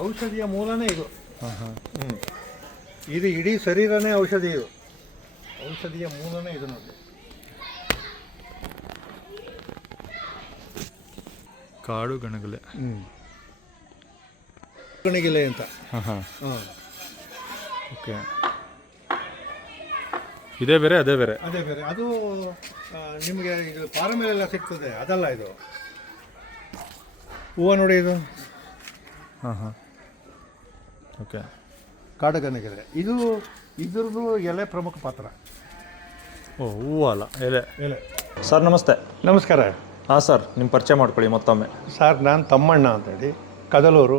ಔಷಧಿಯ ಮೂಲನೇ ಇದು. ಇದು ಇಡೀ ಶರೀರನೇ ಔಷಧಿ. ಇದು ಔಷಧಿಯ ಮೂಲನೇ ಇದು ನೋಡಿ. ಕಾಡು ಗಣಗಲೆ. ಗಣಗಿಲೆ ಅಂತ. ಓಕೆ. ಇದೇ ಬೇರೆ ಅದೇ ಬೇರೆ. ಅದೇ ಬೇರೆ. ಅದು ನಿಮಗೆ ಇದು ಪಾರಮೇಲೆಲ್ಲ ಸಿಗ್ತದೆ, ಅದಲ್ಲ ಇದು. ಹೂವು ನೋಡಿ ಇದು. ಓಕೆ. ಕಾಡುಗಣಗಿಲೆ ಇದು. ಇದ್ರದ್ದು ಎಲೆ ಪ್ರಮುಖ ಪಾತ್ರ. ಓ, ಹೂವು ಅಲ್ಲ, ಎಲೆ. ಎಲೆ. ಸರ್ ನಮಸ್ತೆ. ನಮಸ್ಕಾರ. ಹಾಂ ಸರ್, ನಿಮ್ಮ ಪರಿಚಯ ಮಾಡ್ಕೊಳ್ಳಿ ಮತ್ತೊಮ್ಮೆ. ಸರ್, ನಾನು ತಮ್ಮಣ್ಣ ಅಂತೇಳಿ, ಕದಲೂರು,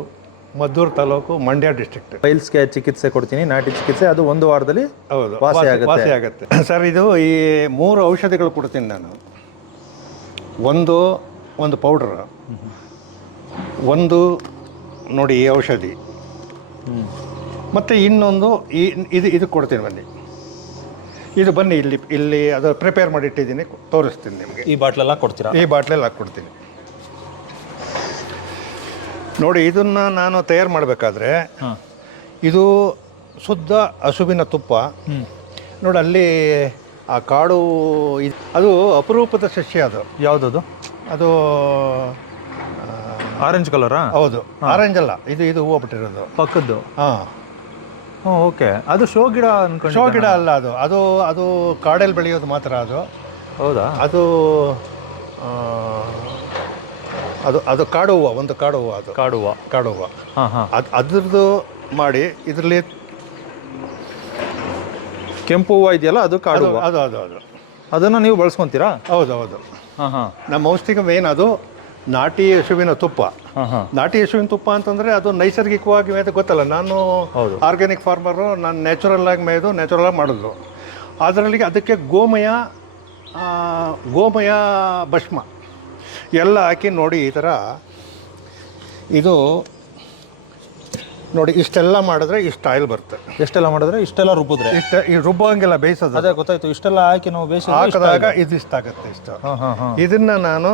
ಮದ್ದೂರು ತಾಲೂಕು, ಮಂಡ್ಯ ಡಿಸ್ಟ್ರಿಕ್ಟ್. ಪೈಲ್ಸ್ಗೆ ಚಿಕಿತ್ಸೆ ಕೊಡ್ತೀನಿ, ನಾಟಿ ಚಿಕಿತ್ಸೆ. ಅದು 1 ವಾರದಲ್ಲಿ ಹೌದು, ವಾಸಿ ವಾಸಿ ಆಗುತ್ತೆ. ಸರ್, ಇದು ಈ 3 ಔಷಧಿಗಳು ಕೊಡ್ತೀನಿ ನಾನು. ಒಂದು ಪೌಡ್ರ್, ಒಂದು ನೋಡಿ ಈ ಔಷಧಿ, ಮತ್ತು ಇನ್ನೊಂದು ಇದು ಕೊಡ್ತೀನಿ. ಬನ್ನಿ, ಇದು ಬನ್ನಿ ಇಲ್ಲಿ ಅದು ಪ್ರಿಪೇರ್ ಮಾಡಿ ಇಟ್ಟಿದ್ದೀನಿ, ತೋರಿಸ್ತೀನಿ ನಿಮಗೆ. ಈ ಬಾಟ್ಲೆಲ್ಲ ಕೊಡ್ತೀರಾ? ಈ ಬಾಟ್ಲಲ್ಲಿ ಹಾಕ್ಕೊಡ್ತೀನಿ ನೋಡಿ. ಇದನ್ನು ನಾನು ತಯಾರು ಮಾಡಬೇಕಾದ್ರೆ ಇದು ಶುದ್ಧ ಹಸುವಿನ ತುಪ್ಪ ನೋಡಿ. ಅಲ್ಲಿ ಆ ಕಾಡು ಅದು ಅಪರೂಪದ ಸಸ್ಯ. ಅದು ಯಾವುದದು? ಅದು ಆರೆಂಜ್ ಕಲರಾ? ಹೌದು, ಆರೆಂಜ್ ಅಲ್ಲ, ಇದು ಹೂವು ಬಿಟ್ಟಿರೋದು ಪಕ್ಕದ್ದು. ಹಾಂ, ಓಕೆ. ಅದು ಶೋ ಗಿಡ ಅನ್ಕೊಂಡು? ಶೋ ಗಿಡ ಅಲ್ಲ, ಅದು ಕಾಡಲ್ಲಿ ಬೆಳೆಯೋದು ಮಾತ್ರ. ಅದು ಹೌದಾ? ಅದು ಕಾಡು ಹೂವು, ಒಂದು ಕಾಡು ಹೂವು. ಅದು ಕಾಡು ಹೂವು. ಅದ್ರದ್ದು ಮಾಡಿ ಇದರಲ್ಲಿ ಕೆಂಪು ಹೂವು ಇದೆಯಲ್ಲ, ಅದು ಕಾಡು ಹೂವು. ಅದು ಅದನ್ನು ನೀವು ಬಳಸ್ಕೊತೀರಾ? ಹೌದು. ನಮ್ಮ ಔಷಧಿಗೆ ಮೇನ್ ಅದು ನಾಟಿ ಹಸುವಿನ ತುಪ್ಪ. ನಾಟಿ ಹಸುವಿನ ತುಪ್ಪ ಅಂತಂದರೆ ಅದು ನೈಸರ್ಗಿಕವಾಗಿ ಮೇಯ್ದು, ಗೊತ್ತಲ್ಲ, ನಾನು ಆರ್ಗ್ಯಾನಿಕ್ ಫಾರ್ಮರು, ನಾನು ನ್ಯಾಚುರಲ್ ಆಗಿ ಮೇಯ್ದು ನ್ಯಾಚುರಲ್ ಆಗಿ ಮಾಡಿದ್ರು. ಅದರಲ್ಲಿ ಅದಕ್ಕೆ ಗೋಮಯ ಭಸ್ಮ ಎಲ್ಲ ಹಾಕಿ ನೋಡಿ. ಈ ಥರ ಇದು ನೋಡಿ, ಇಷ್ಟೆಲ್ಲ ಮಾಡಿದ್ರೆ ಇಷ್ಟು ಆಯಿಲ್ ಬರುತ್ತೆ. ಎಷ್ಟೆಲ್ಲ ಮಾಡಿದ್ರೆ ಇಷ್ಟೆಲ್ಲ ರುಬ್ಬಿದ್ರೆ? ಈ ರುಬ್ಬಂಗೆಲ್ಲ ಬೇಯಿಸೋದು. ಅದೇ ಗೊತ್ತಾಯ್ತು. ಇಷ್ಟೆಲ್ಲ ಹಾಕಿ ನಾವು ಹಾಕಿದಾಗ ಇಷ್ಟಾಗುತ್ತೆ. ಇಷ್ಟು ಇದನ್ನು ನಾನು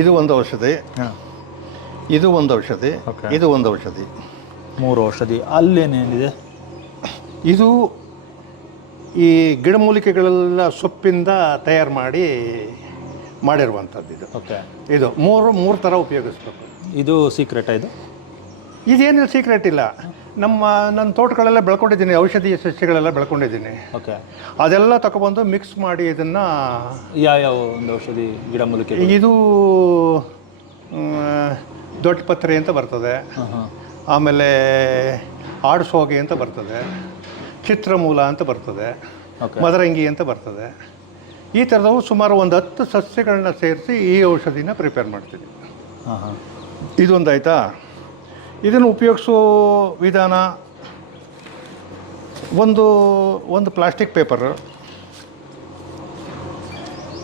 ಇದು ಒಂದು ಔಷಧಿ, ಇದು ಒಂದು ಔಷಧಿ, ಇದು ಒಂದು ಔಷಧಿ. 3 ಔಷಧಿ. ಅಲ್ಲೇನೇನಿದೆ? ಇದು ಈ ಗಿಡಮೂಲಿಕೆಗಳೆಲ್ಲ ಸೊಪ್ಪಿಂದ ತಯಾರು ಮಾಡಿರುವಂಥದ್ದು ಇದು. ಓಕೆ. ಇದು ಮೂರು ಥರ ಉಪಯೋಗಿಸ್ಬೇಕು. ಇದು ಸೀಕ್ರೆಟಾ? ಇದೇನಿಲ್ಲ, ಸೀಕ್ರೆಟ್ ಇಲ್ಲ. ನನ್ನ ತೋಟಗಳೆಲ್ಲ ಬೆಳ್ಕೊಂಡಿದ್ದೀನಿ, ಔಷಧೀಯ ಸಸ್ಯಗಳೆಲ್ಲ ಬೆಳ್ಕೊಂಡಿದ್ದೀನಿ. ಓಕೆ. ಅದೆಲ್ಲ ತಗೊಬಂದು ಮಿಕ್ಸ್ ಮಾಡಿ ಇದನ್ನು ಯಾವ ಒಂದು ಔಷಧಿ ಗಿಡಮೂಲಿಕೆ? ಇದು ದೊಡ್ಡ ಪತ್ರೆ ಅಂತ ಬರ್ತದೆ, ಆಮೇಲೆ ಆಡ್ಸೋಗೆ ಅಂತ ಬರ್ತದೆ, ಚಿತ್ರಮೂಲ ಅಂತ ಬರ್ತದೆ, ಮದರಂಗಿ ಅಂತ ಬರ್ತದೆ. ಈ ಥರದವು ಸುಮಾರು ಒಂದು 10 ಸಸ್ಯಗಳನ್ನ ಸೇರಿಸಿ ಈ ಔಷಧಿನ ಪ್ರಿಪೇರ್ ಮಾಡ್ತೀನಿ. ಇದೊಂದಾಯ್ತಾ? ಇದನ್ನು ಉಪಯೋಗಿಸೋ ವಿಧಾನ, ಒಂದು ಪ್ಲಾಸ್ಟಿಕ್ ಪೇಪರ್,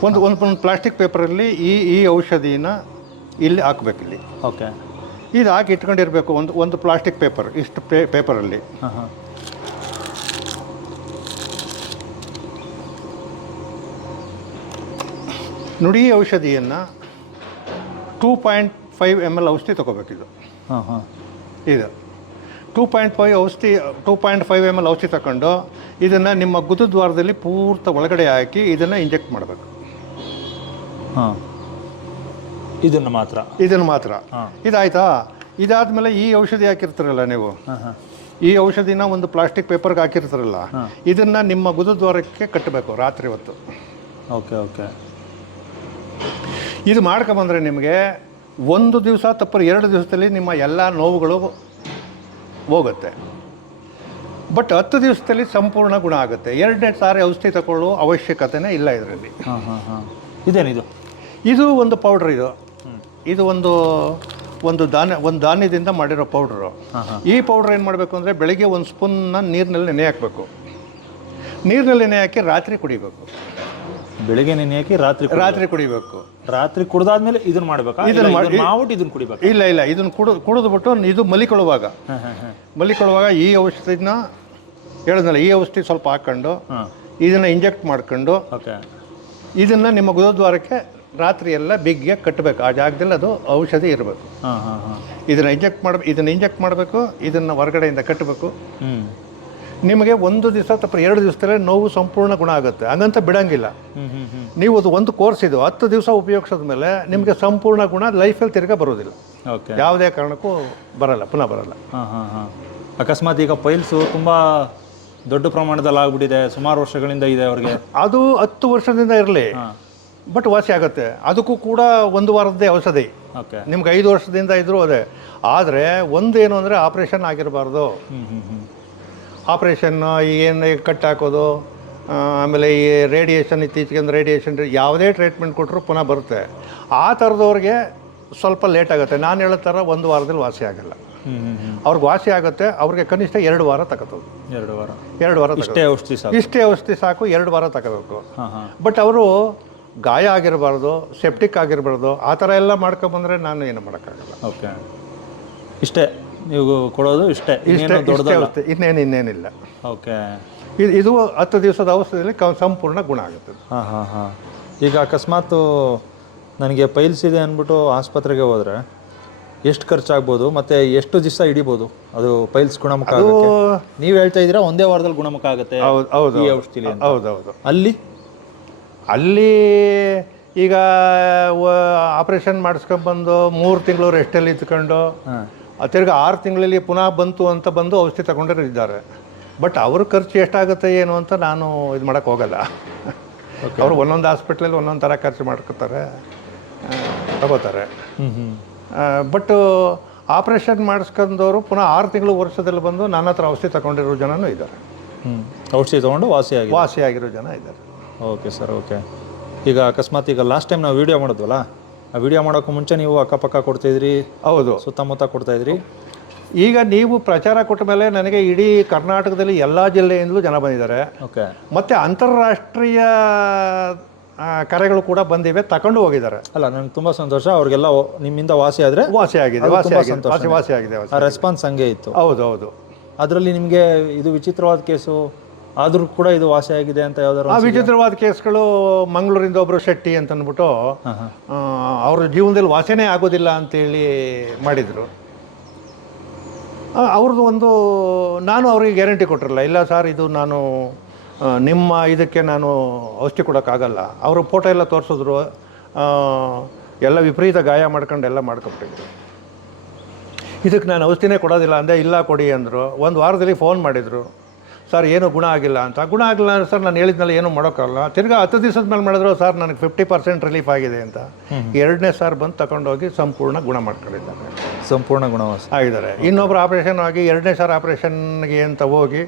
ಒಂದು ಪ್ಲಾಸ್ಟಿಕ್ ಪೇಪರಲ್ಲಿ ಈ ಔಷಧಿನ ಇಲ್ಲಿ ಹಾಕಬೇಕು. ಓಕೆ. ಇದು ಹಾಕಿ ಇಟ್ಕೊಂಡಿರಬೇಕು. ಒಂದು ಪ್ಲಾಸ್ಟಿಕ್ ಪೇಪರ್, ಇಷ್ಟು ಪೇಪರಲ್ಲಿ. ನುಡಿ ಔಷಧಿಯನ್ನು 2.5 ml ಔಷಧಿ ತೊಗೋಬೇಕಿದು. ಇದು 2.5 ml ಔಷಧಿ ತಗೊಂಡು ಇದನ್ನು ನಿಮ್ಮ ಗುದದ್ವಾರದಲ್ಲಿ ಪೂರ್ತಿ ಒಳಗಡೆ ಹಾಕಿ ಇದನ್ನು ಇಂಜೆಕ್ಟ್ ಮಾಡಬೇಕು. ಇದನ್ನು ಮಾತ್ರ. ಇದಾಯ್ತಾ? ಇದಾದಮೇಲೆ ಈ ಔಷಧಿ ಹಾಕಿರ್ತಾರಲ್ಲ ನೀವು, ಈ ಔಷಧಿನ ಒಂದು ಪ್ಲಾಸ್ಟಿಕ್ ಪೇಪರ್ಗೆ ಹಾಕಿರ್ತಾರಲ್ಲ, ಇದನ್ನು ನಿಮ್ಮ ಗುದದ್ವಾರಕ್ಕೆ ಕಟ್ಟಬೇಕು ರಾತ್ರಿ ಹೊತ್ತು. ಓಕೆ. ಇದು ಮಾಡ್ಕೊಂಬಂದರೆ ನಿಮಗೆ 1 ದಿವಸ ತಪ್ಪರು 2 ದಿವಸದಲ್ಲಿ ನಿಮ್ಮ ಎಲ್ಲ ನೋವುಗಳು ಹೋಗುತ್ತೆ. ಬಟ್ 10 ದಿವಸದಲ್ಲಿ ಸಂಪೂರ್ಣ ಗುಣ ಆಗುತ್ತೆ. 2ನೇ ಸಾರಿ ಔಷಧಿ ತಗೊಳ್ಳೋ ಅವಶ್ಯಕತೆನೇ ಇಲ್ಲ ಇದರಲ್ಲಿ. ಇದೇನಿದು? ಇದು ಒಂದು ಪೌಡ್ರ್. ಇದು ಒಂದು ಧಾನ್ಯದಿಂದ ಮಾಡಿರೋ ಪೌಡ್ರು. ಈ ಪೌಡ್ರ್ ಏನು ಮಾಡಬೇಕು ಅಂದರೆ ಬೆಳಗ್ಗೆ 1 ಸ್ಪೂನ್ನ ನೀರಿನಲ್ಲಿ ನೆನೆ ಹಾಕಬೇಕು. ನೀರಿನಲ್ಲಿ ನೆನೆ ಹಾಕಿ ರಾತ್ರಿ ಕುಡಿಬೇಕು. ಬೆಳಿಗ್ಗೆ ನೆನೆ ಹಾಕಿ ರಾತ್ರಿ ಕುಡಿಬೇಕು. ರಾತ್ರಿ ಕುಡ್ದಾದ್ಮೇಲೆ ಇದನ್ನ ಮಾಡ್ಬೇಕಾ? ಮಾಡ್ಬಿಟ್ಟು ಇದನ್ನ ಕುಡಿಬೇಕು? ಇಲ್ಲ ಇದನ್ನು ಕುಡಿದ್ಬಿಟ್ಟು ಇದು ಮಲಿಕೊಳ್ಳುವಾಗ ಈ ಔಷಧಿನ ಹೇಳಿದ್ನಲ್ಲ, ಈ ಔಷಧಿ ಸ್ವಲ್ಪ ಹಾಕ್ಕೊಂಡು ಇದನ್ನು ಇಂಜೆಕ್ಟ್ ಮಾಡ್ಕೊಂಡು ಇದನ್ನು ನಿಮ್ಮ ಗುದದ್ವಾರಕ್ಕೆ ರಾತ್ರಿ ಎಲ್ಲ ಬಿಗ್ಗೆ ಕಟ್ಟಬೇಕು. ಆ ಜಾಗದಲ್ಲಿ ಅದು ಔಷಧಿ ಇರಬೇಕು. ಇದನ್ನು ಇಂಜೆಕ್ಟ್ ಮಾಡಬೇಕು, ಇದನ್ನು ಹೊರಗಡೆಯಿಂದ ಕಟ್ಟಬೇಕು. ನಿಮಗೆ 1 ದಿವಸ ಅಥವಾ 2 ದಿವಸದಲ್ಲೇ ನೋವು ಸಂಪೂರ್ಣ ಗುಣ ಆಗುತ್ತೆ. ಹಂಗಂತ ಬಿಡಂಗಿಲ್ಲ. ನೀವು ಅದು ಒಂದು ಕೋರ್ಸ್ ಇದು 10 ದಿವಸ ಉಪಯೋಗಿಸಿದ ಮೇಲೆ ನಿಮಗೆ ಸಂಪೂರ್ಣ ಗುಣ ಲೈಫಲ್ಲಿ ತಿರ್ಗಾ ಬರೋದಿಲ್ಲ. ಯಾವುದೇ ಕಾರಣಕ್ಕೂ ಪುನಃ ಬರಲ್ಲ. ಅಕಸ್ಮಾತ್ ಈಗ ಪೈಲ್ಸು ತುಂಬ ದೊಡ್ಡ ಪ್ರಮಾಣದಲ್ಲಿ ಆಗ್ಬಿಟ್ಟಿದೆ, ಸುಮಾರು ವರ್ಷಗಳಿಂದ ಇದೆ ಅವ್ರಿಗೆ, ಅದು 10 ವರ್ಷದಿಂದ ಇರಲಿ, ಬಟ್ ವಾಸಿ ಆಗುತ್ತೆ. ಅದಕ್ಕೂ ಕೂಡ 1 ವಾರದ್ದೇ ಔಷಧಿ. ನಿಮ್ಗೆ 5 ವರ್ಷದಿಂದ ಇದ್ರೂ ಅದೇ. ಆದರೆ ಒಂದೇನು ಅಂದರೆ ಆಪ್ರೇಷನ್ ಆಗಿರಬಾರ್ದು. ಆಪ್ರೇಷನ್ ಏನು ಕಟ್ ಹಾಕೋದು, ಆಮೇಲೆ ಈ ರೇಡಿಯೇಷನ್, ಇತ್ತೀಚೆಗೆ ರೇಡಿಯೇಷನ್ ಯಾವುದೇ ಟ್ರೀಟ್ಮೆಂಟ್ ಕೊಟ್ಟರು ಪುನಃ ಬರುತ್ತೆ. ಆ ಥರದವ್ರಿಗೆ ಸ್ವಲ್ಪ ಲೇಟ್ ಆಗುತ್ತೆ. ನಾನು ಹೇಳೋ ಥರ 1 ವಾರದಲ್ಲಿ ವಾಸಿ ಆಗಲ್ಲ. ಅವ್ರಿಗೆ ವಾಸಿ ಆಗುತ್ತೆ, ಅವ್ರಿಗೆ ಕನಿಷ್ಠ 2 ವಾರ ತಗೋತದೆ. 2 ವಾರ ಇಷ್ಟೇ ಔಷಧಿ ಸಾಕು. 2 ವಾರ ತಗೋಬೇಕು. ಬಟ್ ಅವರು ಗಾಯ ಆಗಿರಬಾರ್ದು, ಸೆಪ್ಟಿಕ್ ಆಗಿರಬಾರ್ದು. ಆ ಥರ ಎಲ್ಲ ಮಾಡ್ಕೊಂಬಂದ್ರೆ ನಾನು ಏನು ಮಾಡೋಕ್ಕಾಗಲ್ಲ. ಇಷ್ಟೇ ನೀವು ಕೊಡೋದು? ಇಷ್ಟೇ ಇನ್ನೇನಿಲ್ಲ. ಇದು 10 ದಿವಸದ ಔಷಧಿಯಲ್ಲಿ ಸಂಪೂರ್ಣ ಗುಣ ಆಗುತ್ತೆ. ಈಗ ಅಕಸ್ಮಾತ್ ನನಗೆ ಪೈಲ್ಸ್ ಇದೆ ಅಂದ್ಬಿಟ್ಟು ಆಸ್ಪತ್ರೆಗೆ ಹೋದರೆ ಎಷ್ಟು ಖರ್ಚಾಗ್ಬೋದು ಮತ್ತು ಎಷ್ಟು ದಿವಸ ಹಿಡಿಬೋದು ಅದು ಪೈಲ್ಸ್ ಗುಣಮುಖ ಆಗೋಕ್ಕೆ? ನೀವು ಹೇಳ್ತಾ ಇದ್ದೀರಾ 1 ವಾರದಲ್ಲಿ ಗುಣಮುಖ ಆಗುತ್ತೆ ಈ ಔಷಧಿಲಿ. ಹೌದೌದು. ಅಲ್ಲಿ ಈಗ ಆಪ್ರೇಷನ್ ಮಾಡಿಸ್ಕೊಂಡ್ಬಂದು 3 ತಿಂಗಳು ರೆಸ್ಟಲ್ಲಿ ಇದ್ಕೊಂಡು ತಿರ್ಗಿ 6 ತಿಂಗಳಲ್ಲಿ ಪುನಃ ಬಂದು ಔಷಧಿ ತಗೊಂಡರು ಇದ್ದಾರೆ. ಬಟ್ ಅವ್ರ ಖರ್ಚು ಎಷ್ಟಾಗುತ್ತೆ ಏನು ಅಂತ ನಾನು ಇದು ಮಾಡೋಕ್ಕೆ ಹೋಗಲ್ಲ. ಅವರು ಒಂದೊಂದು ಹಾಸ್ಪಿಟ್ಲಲ್ಲಿ ಒಂದೊಂದು ಥರ ಖರ್ಚು ಮಾಡ್ಕೊತಾರೆ, ತಗೋತಾರೆ. ಬಟ್ ಆಪ್ರೇಷನ್ ಮಾಡಿಸ್ಕೊಂಡವರು ಪುನಃ 6 ತಿಂಗಳು ವರ್ಷದಲ್ಲಿ ಬಂದು ನನ್ನ ಹತ್ರ ಔಷಧಿ ತಗೊಂಡಿರೋ ಜನನೂ ಇದ್ದಾರೆ. ಔಷಧಿ ತೊಗೊಂಡು ವಾಸಿಯಾಗಿರೋ ಜನ ಇದ್ದಾರೆ. Okay sir, okay. ಈಗ ಅಕಸ್ಮಾತ್ ಈಗ ಲಾಸ್ಟ್ ಟೈಮ್ ನಾವು ವೀಡಿಯೋ ಮಾಡಿದ್ವಲ್ಲ, ಆ ವಿಡಿಯೋ ಮಾಡೋಕ್ಕೂ ಮುಂಚೆ ನೀವು ಅಕ್ಕಪಕ್ಕ ಕೊಡ್ತಾಯಿದ್ರಿ? ಹೌದು, ಸುತ್ತಮುತ್ತ ಕೊಡ್ತಾಯಿದ್ರಿ. ಈಗ ನೀವು ಪ್ರಚಾರ ಕೊಟ್ಟ ಮೇಲೆ ನನಗೆ ಇಡೀ ಕರ್ನಾಟಕದಲ್ಲಿ ಎಲ್ಲ ಜಿಲ್ಲೆಯಿಂದಲೂ ಜನ ಬಂದಿದ್ದಾರೆ. ಓಕೆ. ಮತ್ತು ಅಂತಾರಾಷ್ಟ್ರೀಯ ಕರೆಗಳು ಕೂಡ ಬಂದಿವೆ, ತಗೊಂಡು ಹೋಗಿದ್ದಾರೆ. ಅಲ್ಲ, ನನಗೆ ತುಂಬ ಸಂತೋಷ. ಅವ್ರಿಗೆಲ್ಲ ನಿಮ್ಮಿಂದ ವಾಸಿ ಆದರೆ ವಾಸಿಯಾಗಿದೆ. ರೆಸ್ಪಾನ್ಸ್ ಹಂಗೆ ಇತ್ತು. ಹೌದು. ಅದರಲ್ಲಿ ನಿಮಗೆ ಇದು ವಿಚಿತ್ರವಾದ ಕೇಸು ಆದರೂ ಕೂಡ ಇದು ವಾಸಿ ಆಗಿದೆ ಅಂತ ಯಾವ್ದಾದ್ರು? ವಿಚಿತ್ರವಾದ ಕೇಸ್ಗಳು ಮಂಗಳೂರಿಂದ ಒಬ್ಬರು ಶೆಟ್ಟಿ ಅಂತ ಅಂದ್ಬಿಟ್ಟು ಅವ್ರ ಜೀವನದಲ್ಲಿ ವಾಸನೆ ಆಗೋದಿಲ್ಲ ಅಂತೇಳಿ ಮಾಡಿದರು. ಅವ್ರದ್ದು ನಾನು ಅವ್ರಿಗೆ ಗ್ಯಾರಂಟಿ ಕೊಟ್ಟಿರಲ್ಲ. ಇಲ್ಲ ಸರ್, ಇದು ನಾನು ನಿಮ್ಮ ಇದಕ್ಕೆ ನಾನು ಔಷಧಿ ಕೊಡೋಕ್ಕಾಗಲ್ಲ. ಅವರು ಫೋಟೋ ಎಲ್ಲ ತೋರಿಸಿದ್ರು, ಎಲ್ಲ ವಿಪರೀತ ಗಾಯ ಮಾಡ್ಕೊಂಡು ಎಲ್ಲ ಮಾಡ್ಕೊಬಿಟ್ಟಿದ್ರು. ಇದಕ್ಕೆ ನಾನು ಔಷಧಿನೇ ಕೊಡೋದಿಲ್ಲ ಅಂದೆ. ಇಲ್ಲ ಕೊಡಿ ಅಂದರು. 1 ವಾರದಲ್ಲಿ ಫೋನ್ ಮಾಡಿದರು, ಸರ್ ಏನೂ ಗುಣ ಆಗಿಲ್ಲ ಅಂತ. ಗುಣ ಆಗಿಲ್ಲ ಸರ್, ನಾನು ಹೇಳಿದ್ನಲ್ಲ ಏನೂ ಮಾಡೋಕ್ಕಾಗಲ್ಲ. ತಿರ್ಗಾ 10 ದಿವಸದ ಮೇಲೆ ಮಾಡಿದ್ರು, ಸರ್ ನನಗೆ 50% ರಿಲೀಫ್ ಆಗಿದೆ ಅಂತ. 2ನೇ ಸಾರಿ ಬಂದು ತಗೊಂಡೋಗಿ ಸಂಪೂರ್ಣ ಗುಣ ಮಾಡ್ಕೊಂಡಿದ್ದಾರೆ. ಸಂಪೂರ್ಣ ಗುಣವಾಸ ಆಗಿದ್ದಾರೆ. ಇನ್ನೊಬ್ಬರು ಆಪ್ರೇಷನ್ ಆಗಿ 2ನೇ ಸಾರಿ ಆಪ್ರೇಷನ್ಗೆ ಅಂತ ಹೋಗಿ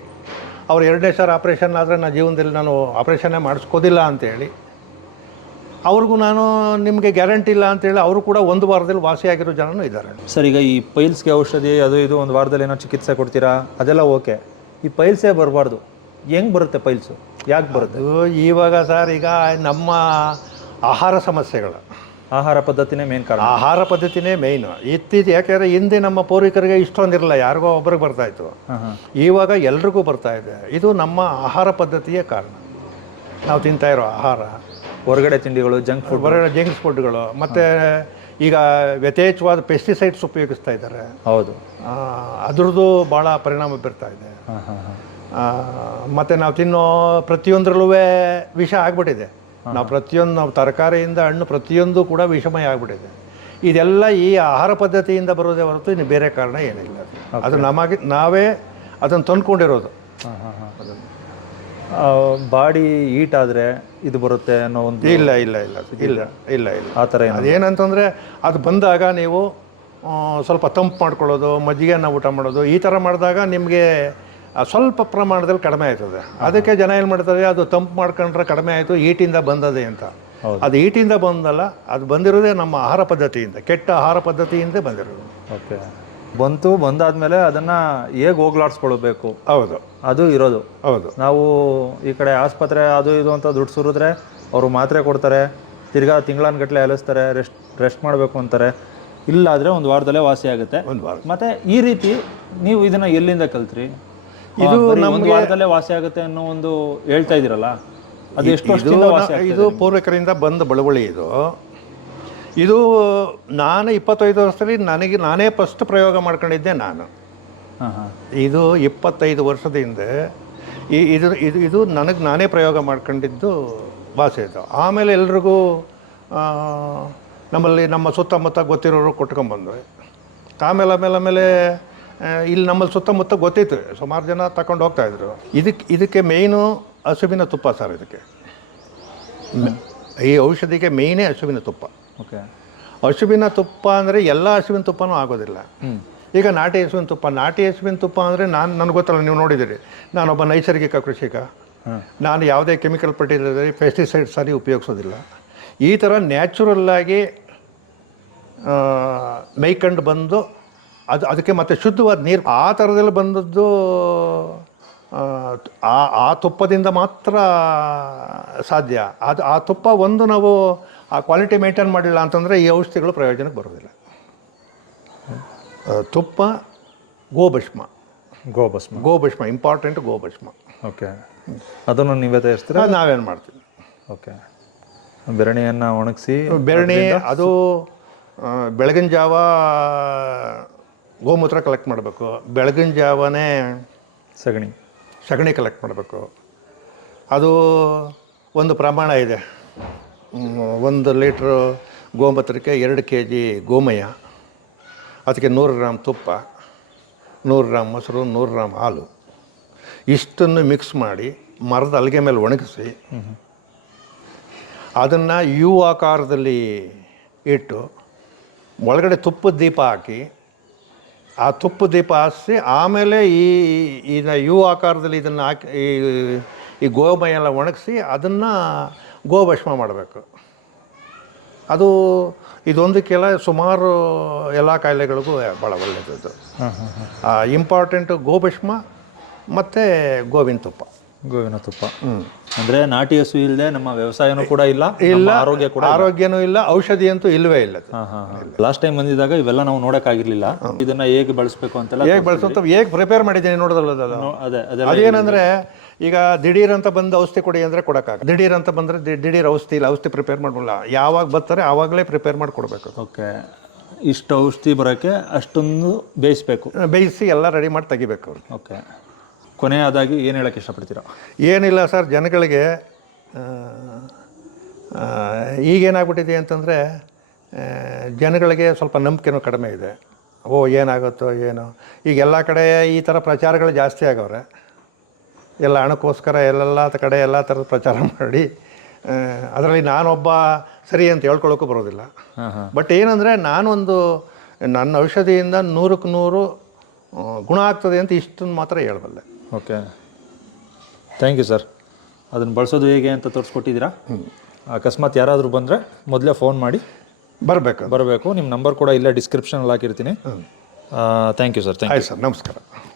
ಅವ್ರು 2ನೇ ಸಾರಿ ಆಪ್ರೇಷನ್ ಆದರೆ ನಾನು ಜೀವನದಲ್ಲಿ ನಾನು ಆಪ್ರೇಷನ್ನೇ ಮಾಡಿಸ್ಕೋದಿಲ್ಲ ಅಂತೇಳಿ ಅವ್ರಿಗೂ ನಾನು ನಿಮಗೆ ಗ್ಯಾರಂಟಿ ಇಲ್ಲ ಅಂತೇಳಿ ಅವರು ಕೂಡ 1 ವಾರದಲ್ಲಿ ವಾಸಿಯಾಗಿರೋ ಜನನೂ ಇದ್ದಾರೆ. ಸರ್, ಈಗ ಈ ಪೈಲ್ಸ್ಗೆ ಔಷಧಿ ಅದು ಇದು 1 ವಾರದಲ್ಲಿ ಏನೋ ಚಿಕಿತ್ಸೆ ಕೊಡ್ತೀರಾ, ಅದೆಲ್ಲ ಓಕೆ. ಈ ಪೈಲ್ಸೇ ಬರಬಾರ್ದು, ಹೆಂಗೆ ಬರುತ್ತೆ ಪೈಲ್ಸು? ಯಾಕೆ ಬರುತ್ತೆ? ಇವಾಗ ಸರ್, ಈಗ ನಮ್ಮ ಆಹಾರ ಸಮಸ್ಯೆಗಳು, ಆಹಾರ ಪದ್ಧತಿನೇ ಮೇನ್ ಕಾರಣ. ಆಹಾರ ಪದ್ಧತಿನೇ ಮೇಯ್ನು. ಯಾಕೆಂದರೆ ಹಿಂದೆ ನಮ್ಮ ಪೂರ್ವಿಕರಿಗೆ ಇಷ್ಟೊಂದಿರಲ್ಲ, ಯಾರಿಗೋ ಒಬ್ರಿಗೆ ಬರ್ತಾಯಿತ್ತು. ಇವಾಗ ಎಲ್ರಿಗೂ ಬರ್ತಾ ಇದೆ. ಇದು ನಮ್ಮ ಆಹಾರ ಪದ್ಧತಿಯೇ ಕಾರಣ. ನಾವು ತಿಂತಾ ಇರೋ ಆಹಾರ, ಹೊರಗಡೆ ತಿಂಡಿಗಳು, ಜಂಕ್ ಫುಡ್ಗಳು, ಮತ್ತು ಈಗ ಯಥೇಚ್ಛವಾದ ಪೆಸ್ಟಿಸೈಡ್ಸ್ ಉಪಯೋಗಿಸ್ತಾ ಇದ್ದಾರೆ. ಹೌದು, ಅದ್ರದ್ದು ಭಾಳ ಪರಿಣಾಮ ಬೀರ್ತಾ ಇದೆ. ಮತ್ತು ನಾವು ತಿನ್ನೋ ಪ್ರತಿಯೊಂದರಲ್ಲೂ ವಿಷ ಆಗ್ಬಿಟ್ಟಿದೆ. ನಾವು ತರಕಾರಿಯಿಂದ ಹಣ್ಣು ಪ್ರತಿಯೊಂದು ಕೂಡ ವಿಷಮಯ ಆಗ್ಬಿಟ್ಟಿದೆ. ಇದೆಲ್ಲ ಈ ಆಹಾರ ಪದ್ಧತಿಯಿಂದ ಬರೋದೇ ಹೊರತು ಇನ್ನು ಬೇರೆ ಕಾರಣ ಏನಿಲ್ಲ. ಅದು ನಾವೇ ಅದನ್ನು ತಂದ್ಕೊಂಡಿರೋದು. ಬಾಡಿ ಹೀಟ್ ಆದರೆ ಇದು ಬರುತ್ತೆ ಅನ್ನೋ ಒಂದು ಇಲ್ಲ ಆ ಥರ ಅದೇನಂತಂದರೆ, ಅದು ಬಂದಾಗ ನೀವು ಸ್ವಲ್ಪ ತಂಪು ಮಾಡ್ಕೊಳ್ಳೋದು, ಮಜ್ಜಿಗೆನ ಊಟ ಮಾಡೋದು, ಈ ಥರ ಮಾಡಿದಾಗ ನಿಮಗೆ ಸ್ವಲ್ಪ ಪ್ರಮಾಣದಲ್ಲಿ ಕಡಿಮೆ ಆಯ್ತದೆ. ಅದಕ್ಕೆ ಜನ ಏನು ಮಾಡ್ತಾರೆ, ಅದು ತಂಪು ಮಾಡ್ಕೊಂಡ್ರೆ ಕಡಿಮೆ ಆಯಿತು, ಹೀಟಿಂದ ಬಂದದೆ ಅಂತ. ಅದು ಹೀಟಿಂದ ಬಂದಲ್ಲ, ಅದು ಬಂದಿರೋದೇ ನಮ್ಮ ಆಹಾರ ಪದ್ಧತಿಯಿಂದ, ಕೆಟ್ಟ ಆಹಾರ ಪದ್ಧತಿಯಿಂದ ಬಂದಿರೋದು. ಓಕೆ. ಬಂದಾದ್ಮೇಲೆ ಅದನ್ನು ಹೇಗೆ ಹೋಗ್ಲಾಡ್ಸ್ಕೊಳ್ಬೇಕು ಹೌದು ಅದು ಇರೋದು. ಹೌದು. ನಾವು ಈ ಕಡೆ ಆಸ್ಪತ್ರೆ ಅದು ಇದು ಅಂತ ದುಡ್ಡು ಸುರಿದ್ರೆ ಅವರು ಮಾತ್ರೆ ಕೊಡ್ತಾರೆ, ತಿರ್ಗಾ ತಿಂಗಳಾನ್ಗಟ್ಲೆ ಅಲಿಸ್ತಾರೆ, ರೆಸ್ಟ್ ಮಾಡಬೇಕು ಅಂತಾರೆ. ಇಲ್ಲಾದರೆ ಒಂದು ವಾರದಲ್ಲೇ ವಾಸಿ ಆಗುತ್ತೆ. ಒಂದು ವಾರ. ಮತ್ತು ಈ ರೀತಿ ನೀವು ಇದನ್ನು ಎಲ್ಲಿಂದ ಕಲ್ತ್ರಿ? ಇದು ಒಂದು ವಾರದಲ್ಲೇ ವಾಸಿ ಆಗುತ್ತೆ ಅನ್ನೋ ಒಂದು ಹೇಳ್ತಾ ಇದ್ದೀರಲ್ಲ, ಅದು ಎಷ್ಟು ವರ್ಷದಿಂದ ವಾಸಿ ಆಗ್ತಿದೆ? ಇದು ಪೂರ್ವಿಕರಿಂದ ಬಂದ ಬಳುವಳಿ ಇದು ನಾನು 25 ವರ್ಷದಲ್ಲಿ ನಾನೇ ಫಸ್ಟ್ ಪ್ರಯೋಗ ಮಾಡ್ಕೊಂಡಿದ್ದೆ ನಾನು. ಇದು 25 ವರ್ಷದ ಹಿಂದೆ ಇದು ನನಗೆ ನಾನೇ ಪ್ರಯೋಗ ಮಾಡ್ಕೊಂಡಿದ್ದು ವಾಸಿ ಆಯಿತು. ಆಮೇಲೆ ಎಲ್ರಿಗೂ ನಮ್ಮ ಸುತ್ತಮುತ್ತ ಗೊತ್ತಿರೋರು ಕೊಟ್ಕೊಂಬಂದು ಆಮೇಲೆ ಇಲ್ಲಿ ನಮ್ಮಲ್ಲಿ ಸುತ್ತಮುತ್ತ ಗೊತ್ತಿತ್ತು, ಸುಮಾರು ಜನ ತಗೊಂಡು ಹೋಗ್ತಾಯಿದ್ರು. ಇದಕ್ಕೆ ಮೇಯ್ನು ಹಸುವಿನ ತುಪ್ಪ ಸರ್. ಇದಕ್ಕೆ ಈ ಔಷಧಿಗೆ ಮೇಯ್ನೇ ಹಸುವಿನ ತುಪ್ಪ. ಓಕೆ. ಹಸುವಿನ ತುಪ್ಪ ಅಂದರೆ ಎಲ್ಲ ಹಸುವಿನ ತುಪ್ಪನೂ ಆಗೋದಿಲ್ಲ. ಈಗ ನಾಟಿ ಹಸುವಿನ ತುಪ್ಪ ಅಂದರೆ ನನಗೆ ಗೊತ್ತಲ್ಲ, ನೀವು ನೋಡಿದ್ದೀರಿ, ನಾನೊಬ್ಬ ನೈಸರ್ಗಿಕ ಕೃಷಿಕ. ನಾನು ಯಾವುದೇ ಕೆಮಿಕಲ್ ಫರ್ಟಿಲೈಸರ್, ಪೆಸ್ಟಿಸೈಡ್ಸ್ ಸರಿ ಉಪಯೋಗಿಸೋದಿಲ್ಲ. ಈ ಥರ ನ್ಯಾಚುರಲ್ಲಾಗಿ ಮೇಯ್ಕೊಂಡು ಬಂದು ಅದಕ್ಕೆ ಮತ್ತು ಶುದ್ಧವಾದ ನೀರು ಆ ಥರದಲ್ಲಿ ಬಂದದ್ದು ಆ ತುಪ್ಪದಿಂದ ಮಾತ್ರ ಸಾಧ್ಯ. ಆ ತುಪ್ಪ ಒಂದು ನಾವು ಆ ಕ್ವಾಲಿಟಿ ಮೇಂಟೈನ್ ಮಾಡಿಲ್ಲ ಅಂತಂದರೆ ಈ ಔಷಧಿಗಳು ಪ್ರಯೋಜನಕ್ಕೆ ಬರೋದಿಲ್ಲ. ತುಪ್ಪ, ಗೋಭಸ್ಮ ಇಂಪಾರ್ಟೆಂಟ್. ಗೋಭಸ್ಮ. ಓಕೆ. ಅದನ್ನು ನೀವೇ ತಯಾರಿಸ್ತೀರಾ? ನಾವೇನು ಮಾಡ್ತೀವಿ. ಓಕೆ. ಬೆರಣಿಯನ್ನು ಒಣಗಿಸಿ ಅದು ಬೆಳಗಿನ ಜಾವ ಗೋಮೂತ್ರ ಕಲೆಕ್ಟ್ ಮಾಡಬೇಕು. ಬೆಳಗಿನ ಜಾವನೇ ಸಗಣಿ ಕಲೆಕ್ಟ್ ಮಾಡಬೇಕು. ಅದು ಒಂದು ಪ್ರಮಾಣ ಇದೆ. 1 ಲೀಟ್ರು ಗೋಮೂತ್ರಕ್ಕೆ 2 kg ಗೋಮಯ, ಅದಕ್ಕೆ 100 ಗ್ರಾಮ್ ತುಪ್ಪ, 100 ಗ್ರಾಮ್ ಮೊಸರು, 100 ಗ್ರಾಮ್ ಹಾಲು, ಇಷ್ಟನ್ನು ಮಿಕ್ಸ್ ಮಾಡಿ ಮರದ ಹಲಗೆ ಮೇಲೆ ಒಣಗಿಸಿ ಅದನ್ನು ಯು ಆಕಾರದಲ್ಲಿ ಇಟ್ಟು ಒಳಗಡೆ ತುಪ್ಪದ ದೀಪ ಹಾಕಿ, ಆ ತುಪ್ಪದ ದೀಪ ಹಾಕಿಸಿ ಆಮೇಲೆ ಈ ಯು ಆಕಾರದಲ್ಲಿ ಇದನ್ನು ಹಾಕಿ ಈ ಗೋಮಯ ಎಲ್ಲ ಒಣಗಿಸಿ ಅದನ್ನು ಗೋಭಸ್ಮ ಮಾಡಬೇಕು. ಇದೊಂದಕ್ಕೆಲ್ಲ ಸುಮಾರು ಎಲ್ಲ ಕಾಯಿಲೆಗಳಿಗೂ ಭಾಳ ಒಳ್ಳೆಯದು. ಇಂಪಾರ್ಟೆಂಟು ಗೋಭಸ್ಮ ಮತ್ತು ಗೋವಿನ ತುಪ್ಪ. ಅಂದರೆ ನಾಟಿ ಹಸು ಇಲ್ಲದೆ ನಮ್ಮ ವ್ಯವಸಾಯನೂ ಕೂಡ ಇಲ್ಲ, ಆರೋಗ್ಯನೂ ಇಲ್ಲ, ಔಷಧಿ ಅಂತೂ ಇಲ್ಲವೇ ಇಲ್ಲ. ಲಾಸ್ಟ್ ಟೈಮ್ ಬಂದಿದ್ದಾಗ ಇವೆಲ್ಲ ನಾವು ನೋಡೋಕ್ಕಾಗಿರ್ಲಿಲ್ಲ. ಇದನ್ನ ಹೇಗೆ ಬಳಸಬೇಕು ಅಂತೆಲ್ಲ ಹೇಗೆ ಪ್ರಿಪೇರ್ ಮಾಡಿದ್ದೀನಿ ನೋಡೋದಲ್ಲ. ಅದೇನಂದರೆ ಈಗ ದಿಢೀರ್ ಅಂತ ಬಂದು ಔಷಧಿ ಕೊಡಿ ಅಂದರೆ ಕೊಡೋಕ್ಕಾಗ. ದಿಢೀರ್ ಅಂತ ಬಂದರೆ ದಿಢೀರ್ ಔಷಧಿ ಇಲ್ಲ, ಔಷಧಿ ಪ್ರಿಪೇರ್ ಮಾಡಲ್ಲ. ಯಾವಾಗ ಬರ್ತಾರೆ ಆವಾಗಲೇ ಪ್ರಿಪೇರ್ ಮಾಡಿ ಕೊಡಬೇಕು. ಓಕೆ. ಇಷ್ಟು ಔಷಧಿ ಬರೋಕ್ಕೆ ಅಷ್ಟೊಂದು ಬೇಯಿಸಿ ಎಲ್ಲ ರೆಡಿ ಮಾಡಿ ತೆಗಿಬೇಕು. ಓಕೆ. ಕೊನೆಯದಾಗಿ ಏನು ಹೇಳೋಕ್ಕೆ ಇಷ್ಟಪಡ್ತೀರಾ? ಏನಿಲ್ಲ ಸರ್, ಜನಗಳಿಗೆ ಈಗೇನಾಗ್ಬಿಟ್ಟಿದೆ ಅಂತಂದರೆ ಜನಗಳಿಗೆ ಸ್ವಲ್ಪ ನಂಬಿಕೆನೂ ಕಡಿಮೆ ಇದೆ. ಏನಾಗುತ್ತೋ ಏನೋ. ಈಗ ಎಲ್ಲ ಕಡೆ ಈ ಥರ ಪ್ರಚಾರಗಳು ಜಾಸ್ತಿ ಆಗವ್ರೆ. ಎಲ್ಲ ಹಣಕ್ಕೋಸ್ಕರ ಎಲ್ಲ ಕಡೆ ಎಲ್ಲ ಥರದ ಪ್ರಚಾರ ಮಾಡಿ ಅದರಲ್ಲಿ ನಾನೊಬ್ಬ ಸರಿ ಅಂತ ಹೇಳ್ಕೊಳ್ಳೋಕ್ಕೂ ಬರೋದಿಲ್ಲ. ಬಟ್ ಏನಂದರೆ ನನ್ನ ಔಷಧಿಯಿಂದ 100ಕ್ಕೆ 100 ಗುಣ ಆಗ್ತದೆ ಅಂತ ಇಷ್ಟನ್ನು ಮಾತ್ರ ಹೇಳಬಲ್ಲೆ. ಓಕೆ. Thank you sir. ಅದನ್ನು ಬಳಸೋದು ಹೇಗೆ ಅಂತ ತೋರಿಸ್ಕೊಟ್ಟಿದ್ದೀರಾ. ಅಕಸ್ಮಾತ್ ಯಾರಾದರೂ ಬಂದರೆ ಮೊದಲೇ ಫೋನ್ ಮಾಡಿ ಬರಬೇಕು. ನಿಮ್ಮ ನಂಬರ್ ಕೂಡ ಇಲ್ಲೇ ಡಿಸ್ಕ್ರಿಪ್ಷನಲ್ಲಿ ಹಾಕಿರ್ತೀನಿ. Thank you sir. ಆಯ್ತು ಸರ್, ನಮಸ್ಕಾರ.